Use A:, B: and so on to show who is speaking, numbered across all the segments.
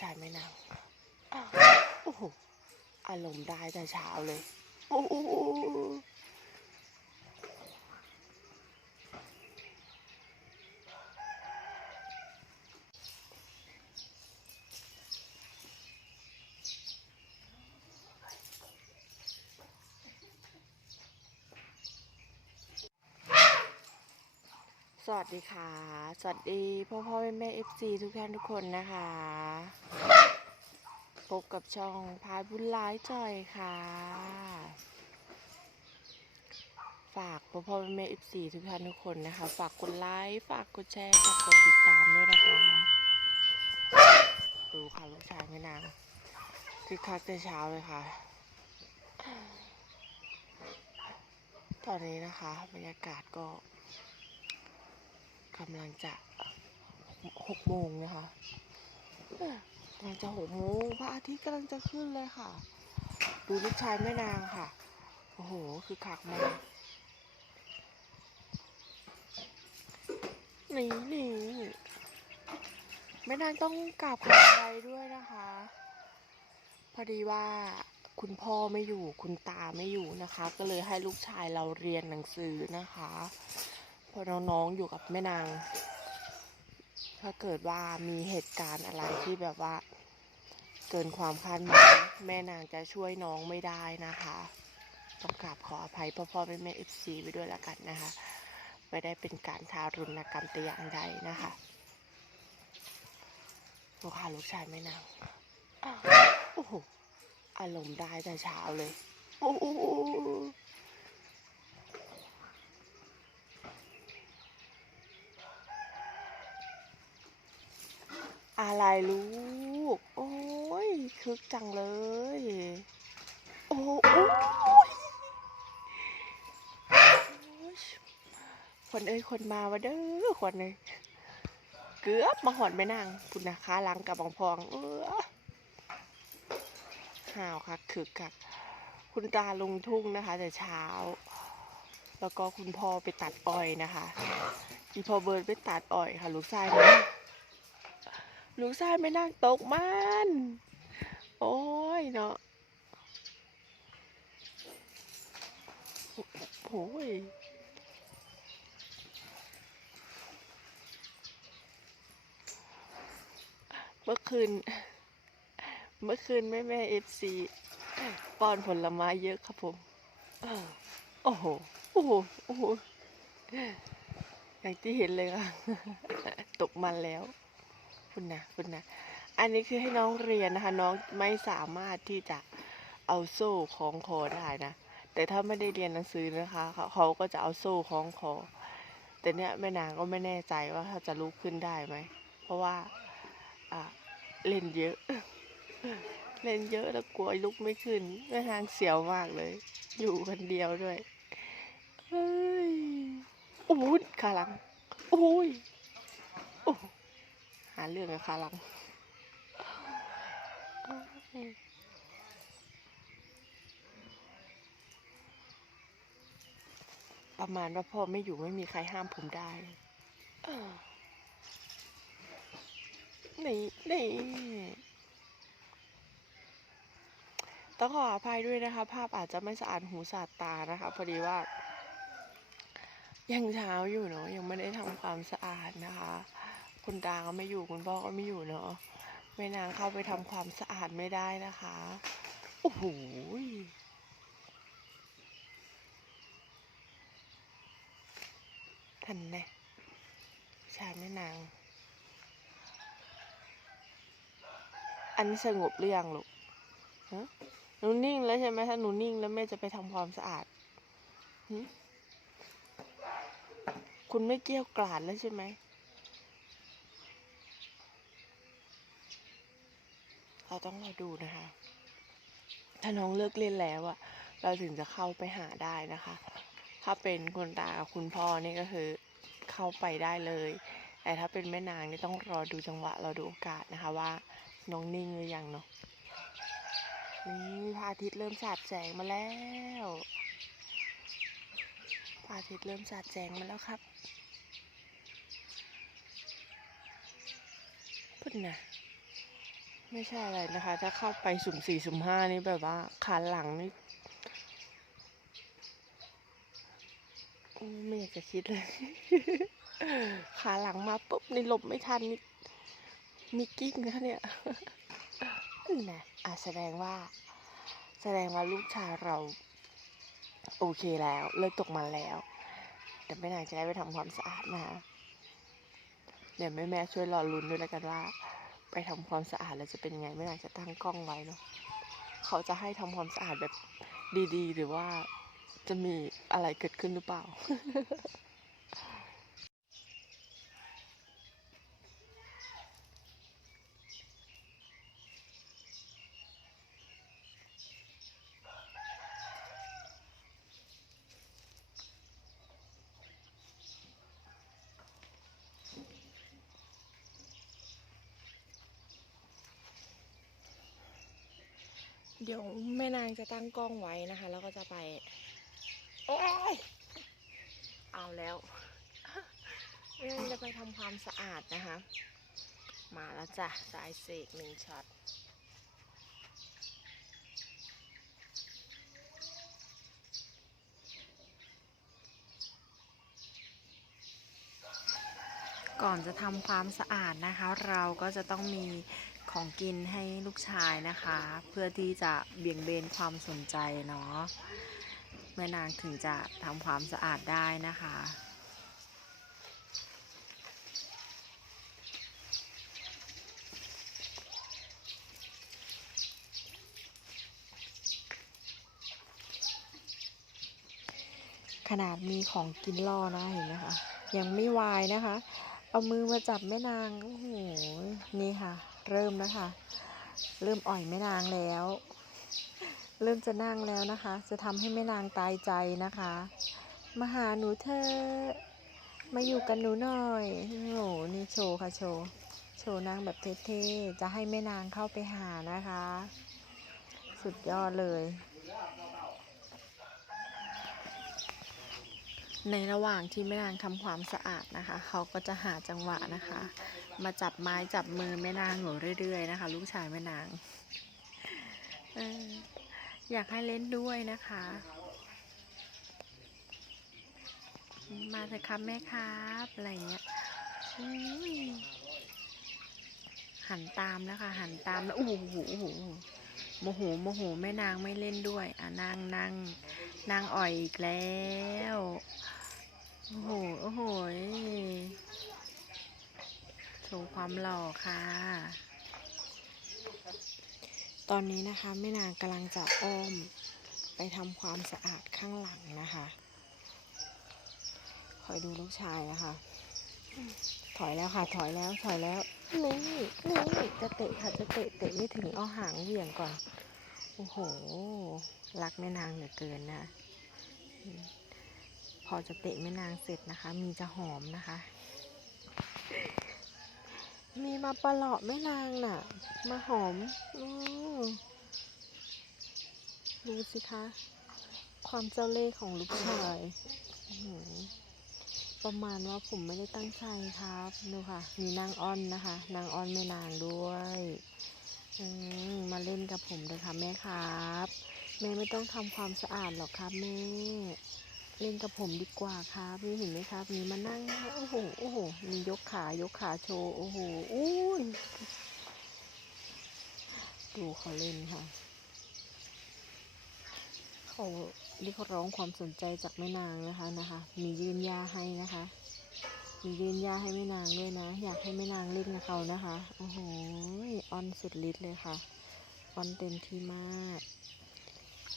A: ชายแม่นางโอ้โห อารมณ์ได้แต่เช้าเลย โอ้โห ดีค่ะ สวัสดีพ่อพ่อแม่แม่เอฟซีทุกท่านทุกคนนะคะ พบกับช่องพายบุญร้ายจอยค่ะ ฝากพ่อพ่อแม่แม่เอฟซีทุกท่านทุกคนนะคะ ฝากกดไลค์ฝากกดแชร์ฝากกดติดตามด้วยนะคะดูค่ะลูกชายแม่นางคือคักแต่เช้าเลยค่ะ ตอนนี้นะคะ บรรยากาศก็ กำลังจะหกโมงนะคะกำลังจะหกโมงพระอาทิตย์กำลังจะขึ้นเลยค่ะ ดูลูกชายแม่นางค่ะ โอ้โห คือคักมากนี่นี่แม่นางต้องกราบขออภัยด้วยนะคะ พอดีว่าคุณพ่อไม่อยู่คุณตาไม่อยู่นะคะ ก็เลยให้ลูกชายเราเรียนหนังสือนะคะ เพอน้องๆอยู่กับแม่นาง ถ้าเกิดว่ามีเหตุการณ์อะไรที่แบบว่า เกินความคาดหมายแม่นางจะช่วยน้องไม่ได้นะคะต้องกราบขออภัยพ่อพ่อแม่แม่เอฟซีไปด้วยละกันนะคะ ไม่ได้เป็นการทารุณกรรมแต่อย่างใดนะคะลูกค้าลูกชายแม่นางโอ้โหอารมณ์ได้แต่เช้าเลย โอ้ อะไรลูก โอ้ยคึกจังเลย โอ้ยคนเอ้ยคนมาวะเด้อคนเลยเกือบมาหอดแม่นางพุ่นนะค้าลังกับบองพอง เออห่าวค่ะคึกค่ะ คุณตาลงทุ่งนะคะ แต่เช้า แล้วก็คุณพ่อไปตัดอ้อยนะคะอีพอเบิร์ดไปตัดอ้อยค่ะ ลูกชายไม่ ลูกชายไม่นั่งตกมันโอ้ยเนาะโอ้ยเมื่อคืน เมื่อคืนแม่แม่เอฟซีป้อนผลไม้เยอะครับผม โอ้โห โอ้โห โอ้โห อย่างที่เห็นเลยค่ะ ตกมันแล้ว คุณนะคุณนะอันนี้คือให้น้องเรียนนะคะ น้องไม่สามารถที่จะเอาโซ่คล้องคอได้นะ แต่ถ้าไม่ได้เรียนหนังสือนะคะเขาเขาก็จะเอาโซ่คล้องคอแต่เนี้ยแม่นางก็ไม่แน่ใจว่าถ้าจะลุกขึ้นได้ไหมเพราะว่าอะเล่นเยอะ เล่นเยอะแล้วกลัวลุกไม่ขึ้นแม่นางเสียวมากเลย อยู่คนเดียวด้วยเฮ้ยโอ้ยขาหลังโอ้ยโอ้าเรื่องกับขาหลังประมาณว่าพ่อไม่อยู่ไม่มีใครห้ามผมได้นี่นี่ต้องขออภัยด้วยนะคะ ภาพอาจจะไม่สะอาดหูสะอาดตานะคะ พอดีว่า ยังเช้าอยู่เนาะยังไม่ได้ทำความสะอาดนะคะ คุณตาก็ไม่อยู่คุณพ่อก็ไม่อยู่เนาะแม่นางเข้าไปทำความสะอาดไม่ได้นะคะโอ้โหท่านแน่ชายแม่นาง อันนี้สงบหรือยังลูกฮะหนูนิ่งแล้วใช่ไหมถ้าหนูนิ่งแล้วแม่จะไปทำความสะอาดคุณไม่เกี้ยวกล่อดแล้วใช่ไหม เราต้องรอดูนะคะ ถ้าน้องเลิกเล่นแล้วอะเราถึงจะเข้าไปหาได้นะคะ ถ้าเป็นคุณตากับคุณพ่อนี่ก็คือเข้าไปได้เลย แต่ถ้าเป็นแม่นางนี่ต้องรอดูจังหวะรอดูโอกาสนะคะว่าน้องนิ่งหรือยังเนาะนี่พระอาทิตย์เริ่มสาดแสงมาแล้วพระอาทิตย์เริ่มสาดแสงมาแล้วครับพุ่นนะ
B: ไม่ใช่อะไรนะคะ ถ้าเข้าไปสุ่มสี่สุ่มห้านี่แบบว่าขาหลังนี่ไม่อยากจะคิดเลย ขาหลังมาปุ๊บนี่หลบไม่ทันนี่มีกิ้งนะเนี่ยนะอะแสดงว่า แสดงว่าลูกชายเรา โอเคแล้วเลิกตกมันแล้วเดี๋ยวแม่นางจะได้ไปทำความสะอาดนะเดี๋ยวแม่แม่ช่วยรอลุ้นด้วยแล้วกันว่า ไปทำความสะอาดแล้วจะเป็นยังไงแม่น่าจะตั้งกล้องไว้เนาะเขาจะให้ทำความสะอาดแบบดีๆ หรือว่าจะมีอะไรเกิดขึ้นหรือเปล่า เดี๋ยวแม่นางจะตั้งกล้องไว้นะคะ แล้วก็จะไป โอ้ยเอาแล้วแม่นางจะไปทำความสะอาดนะคะ มาแล้วจ้ะสายเสกหนึ่งช็อตก่อนจะทำความสะอาดนะคะ เราก็จะต้องมี ของกินให้ลูกชายนะคะ เพื่อที่จะเบี่ยงเบนความสนใจเนาะเมื่อนางถึงจะทำความสะอาดได้นะคะขนาดมีของกินล่อนะเห็นไหมคะยังไม่วายนะคะ เอามือมาจับแม่นาง โอ้โห นี่ค่ะ เริ่มแล้วค่ะ เริ่มอ่อยแม่นางแล้ว เริ่มจะนั่งแล้วนะคะ จะทำให้แม่นางตายใจนะคะ มาหาหนูเธอ มาอยู่กันหนูหน่อยโอ้โหนี่โชว์ค่ะโชว์ โชว์นางแบบเท่ๆ จะให้แม่นางเข้าไปหานะคะ สุดยอดเลย ในระหว่างที่แม่นางทำความสะอาดนะคะ เขาก็จะหาจังหวะนะคะ มาจับไม้จับมือแม่นางอยู่เรื่อยๆนะคะ ลูกชายแม่นางอยากให้เล่นด้วยนะคะ มาเถอะครับแม่ครับอะไรเงี้ยหันตามแล้วค่ะหันตามแล้วโอ้โห โมโหโมโหแม่นางไม่เล่นด้วย อะนั่งนั่งนั่งอ่อยอีกแล้ว โอ้โห โอ้โหโชว์ความหล่อค่ะ ตอนนี้นะคะแม่นางกำลังจะอ้อม ไปทำความสะอาดข้างหลังนะคะ คอยดูลูกชายนะคะ ถอยแล้วค่ะ ถอยแล้วถอยแล้วนี่นี่จะเตะค่ะจะเตะเตะไม่ถึงเอาหางเหวี่ยงก่อนโอ้โหรักแม่นางเหลือเกินนะ พอจะเตะแม่นางเสร็จนะคะ มีจะหอมนะคะ มีมาประหลาะแม่นางน่ะ มาหอมอดูสิคะ ความเจ้าเล่ห์ของลูกชายอื ประมาณว่าผมไม่ได้ตั้งใจครับดูค่ะ มีนางอ้อนนะคะ นางอ้อนแม่นางด้วยอืมมาเล่นกับผมเลยค่ะแม่ครับแม่ไม่ต้องทำความสะอาดหรอกครับแม่เล่นกับผมดีกว่าครับนี่เห็นไหมครับ นี่มานั่งโอ้โหโอ้โหมียกขายกขาโชว์โอ้โหอุ้ยดูเขาเล่นค่ะ เขาเรียกร้องความสนใจจากแม่นางนะคะนะคะ มียื่นยาให้นะคะ มียื่นยาให้แม่นางด้วยนะ อยากให้แม่นางเล่นกับเขานะคะโอ้โหออนสุดฤทธิ์เลยค่ะออนเต็มที่มาก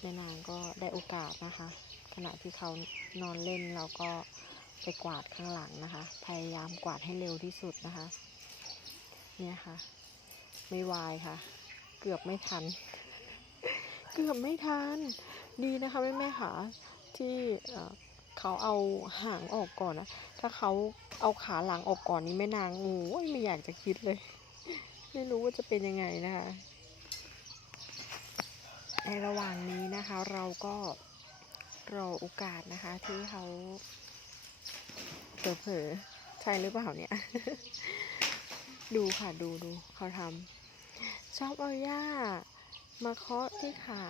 B: แม่นางก็ได้โอกาสนะคะ ขณะที่เขานอนเล่นเราก็ไปกวาดข้างหลังนะคะ พยายามกวาดให้เร็วที่สุดนะคะ เนี่ยค่ะ ไม่วายค่ะ เกือบไม่ทัน เกือบไม่ทัน ดีนะคะแม่แม่ค่ะที่เขาเอาหางออกก่อนนะถ้าเขาเอาขาหลังออกก่อนนี้แม่นางโอ้ยไม่อยากจะคิดเลย ไม่รู้ว่าจะเป็นยังไงนะคะ ในระหว่างนี้นะคะ เราก็รอโอกาสนะคะ ที่เขาเผลอๆใช่หรือเปล่าเนี่ย ดูค่ะดูดูเขาทำชอบเอาหญ้ามาเคาะที่ขา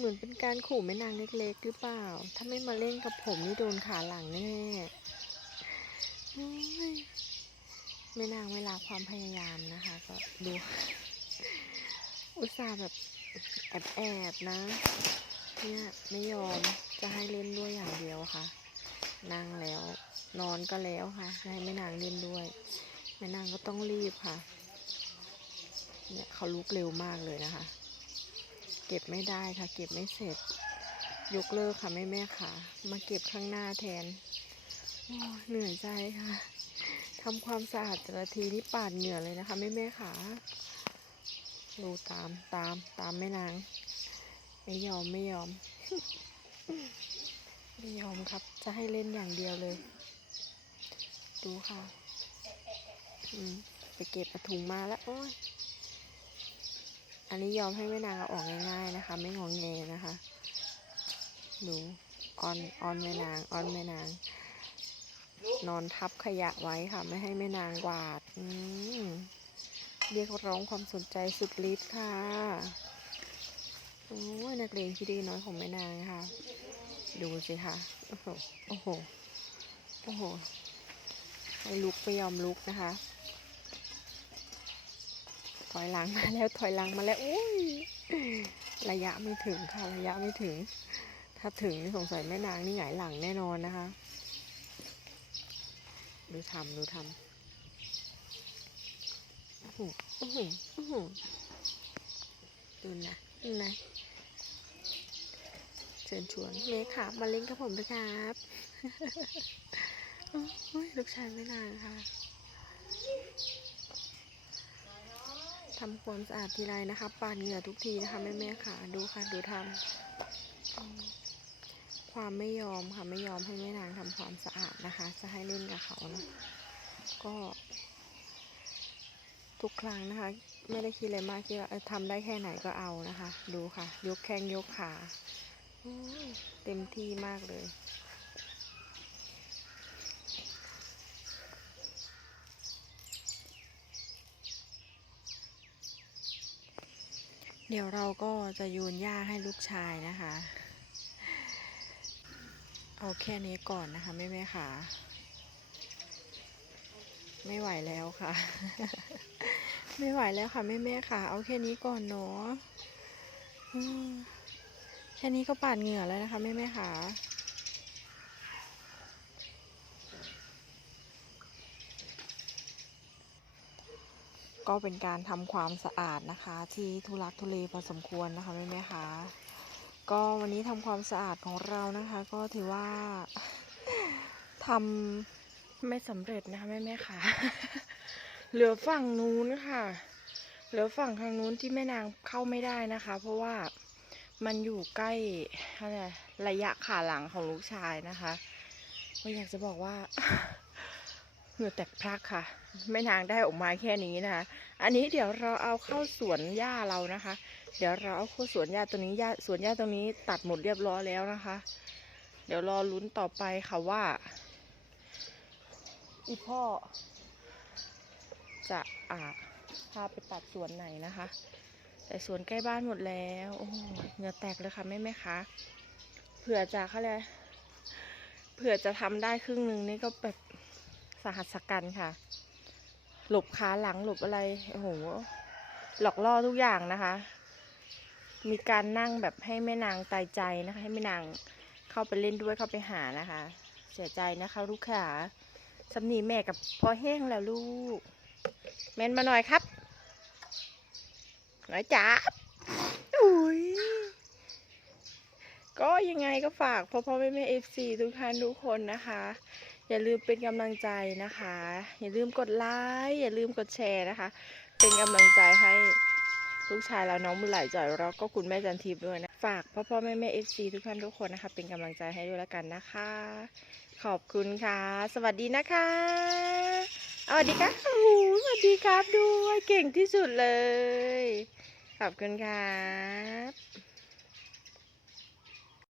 B: เหมือนเป็นการขู่แม่นางเล็กๆ หรือเปล่า ถ้าไม่มาเล่นกับผมนี่โดนขาหลังแน่แม่นางไม่ละความพยายามนะคะ ก็ดู อุตส่าห์แบบแอบๆนะ เนี่ยไม่ยอมจะให้เล่นด้วยอย่างเดียวค่ะ นั่งแล้ว นอนก็แล้วค่ะจะให้แม่นางเล่นด้วยแม่นางก็ต้องรีบค่ะ เนี่ยเขาลุกเร็วมากเลยนะคะ เก็บไม่ได้ค่ะ เก็บไม่เสร็จ ยกเลิกค่ะแม่แม่ค่ะ มาเก็บข้างหน้าแทนเหนื่อยใจค่ะทำความสะอาดแต่ละทีนี่ปาดเหงื่อเลยนะคะแม่แม่ค่ะดูตามตามตามแม่นาง ไม่ยอมไม่ยอม ไม่ยอมครับ จะให้เล่นอย่างเดียวเลย ดูค่ะ อืมไปเก็บกระถุงมาแล้ว โอ้ย อันนี้ยอมให้แม่นางเอาออกง่ายๆนะคะ ไม่งองเงนะคะดูออนออนแม่นางออนแม่นาง นอนทับขยะไว้ค่ะ ไม่ให้แม่นางกวาดเรียกร้องความสนใจสุดฤทธิ์ค่ะโอ้ยนักเลงที่ดีน้อยของแม่นางค่ะ ดูสิค่ะ โอ้โห โอ้โห โอ้โหให้ลุกไม่ยอมลุกนะคะ ถอยหลังมาแล้วถอยหลังมาแล้วอุ้ยระยะไม่ถึงค่ะระยะไม่ถึง ถ้าถึงนี่สงสัยแม่นางนี่หงายหลังแน่นอนนะคะดูทำดูทำโอ้โหโอ้โหโอ้โหดูนะดูนะเชิญชวนเมย์ครับมาเล่นกับผมด้วยครับลูกชายไม่นานค่ะ ทำความสะอาดทีไรนะคะปาดเหงื่อทุกทีนะคะแม่แม่ๆค่ะดูค่ะดูทำความไม่ยอมค่ะไม่ยอมให้แม่นางทำความสะอาดนะคะ จะให้เล่นกับเขานะก็ ทุกครั้งนะคะ ไม่ได้คิดอะไรมากคิดว่าทำได้แค่ไหนก็เอานะคะ ดูค่ะ ยกแข้งยกขาเต็มที่มากเลย เดี๋ยวเราก็จะโยนหญ้าให้ลูกชายนะคะ เอาแค่นี้ก่อนนะคะแม่แม่ค่ะ ไม่ไหวแล้วค่ะ ไม่ไหวแล้วค่ะแม่แม่ค่ะ เอาแค่นี้ก่อนเนาะแค่นี้ก็ปาดเหงื่อแล้วนะคะแม่แม่ค่ะ ก็เป็นการทำความสะอาดนะคะ ที่ทุลักทุเลพอสมควรนะคะแม่แม่คะก็วันนี้ทำความสะอาดของเรานะคะ ก็ถือว่าทำไม่สำเร็จนะคะแม่แม่คะเหลือฝั่งนู้นค่ะ เหลือฝั่งทางนู้นที่แม่นางเข้าไม่ได้นะคะ เพราะว่ามันอยู่ใกล้อะไรระยะขาหลังของลูกชายนะคะก็อยากจะบอกว่า เหงื่อแตกพรักค่ะ แม่นางได้ออกมาแค่นี้นะคะ อันนี้เดี๋ยวเราเอาเข้าสวนหญ้าเรานะคะ เดี๋ยวเราเอาเข้าสวนหญ้าตัวนี้หญ้าสวนหญ้าตรงนี้ตัดหมดเรียบร้อยแล้วนะคะ เดี๋ยวรอลุ้นต่อไปค่ะว่าอีพ่อ จะอ่าพาไปตัดสวนไหนนะคะ แต่สวนใกล้บ้านหมดแล้วโอ้เหงื่อแตกเลยค่ะแม่แม่คะเผื่อจะเขาเลยเผื่อจะทำได้ครึ่งหนึ่งนี่ก็แบบ สหัสกันค่ะ หลบขาหลังหลบอะไรโอ้โหหลอกล่อทุกอย่างนะคะ มีการนั่งแบบให้แม่นางตายใจนะคะ ให้แม่นางเข้าไปเล่นด้วยเข้าไปหานะคะ เสียใจนะคะลูกขาสำนีแม่กับพอแห้งแล้วลูก แมนมาหน่อยครับหน่อยจ้าอุ้ยก็ยังไงก็ฝากพ่อพ่อแม่แม่เอฟซีทุกท่านทุกคนนะคะ อย่าลืมเป็นกำลังใจนะคะ อย่าลืมกดไลค์อย่าลืมกดแชร์นะคะ เป็นกำลังใจให้ลูกชายเราน้องบุญไหลจ่อยแล้วก็คุณแม่จันทิพย์ด้วยนะ ฝากพ่อพ่อแม่แม่เอฟซีทุกท่านทุกคนนะคะ เป็นกำลังใจให้ด้วยแล้วกันนะคะ ขอบคุณค่ะ สวัสดีนะคะสวัสดีครับโอ้โหสวัสดีครับด้วยเก่งที่สุดเลย ขอบคุณครับ